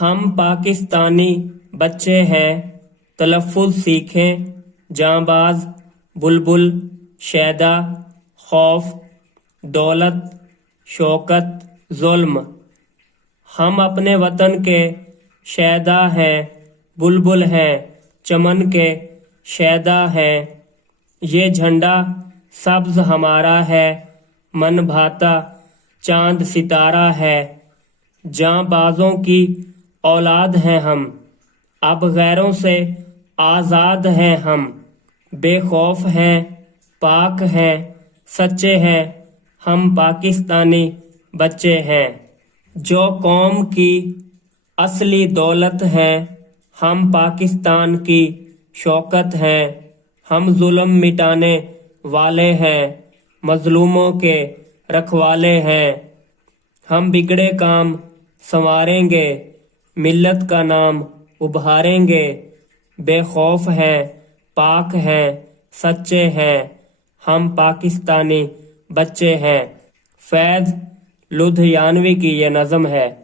ہم پاکستانی بچے ہیں، تلفظ سیکھیں، جاں باز، بلبل، شیدا، خوف، دولت، شوکت، ظلم۔ ہم اپنے وطن کے شیدا ہیں، بلبل ہیں، چمن کے شیدا ہیں۔ یہ جھنڈا سبز ہمارا ہے، من بھاتا چاند ستارہ ہے۔ جاں بازوں کی اولاد ہیں ہم، اب غیروں سے آزاد ہیں ہم۔ بے خوف ہیں، پاک ہیں، سچے ہیں، ہم پاکستانی بچے ہیں۔ جو قوم کی اصلی دولت ہیں، ہم پاکستان کی شوکت ہیں۔ ہم ظلم مٹانے والے ہیں، مظلوموں کے رکھوالے ہیں۔ ہم بگڑے کام سنواریں گے، ملت کا نام ابھاریں گے۔ بے خوف ہیں، پاک ہیں، سچے ہیں، ہم پاکستانی بچے ہیں۔ فیض لدھیانوی کی یہ نظم ہے۔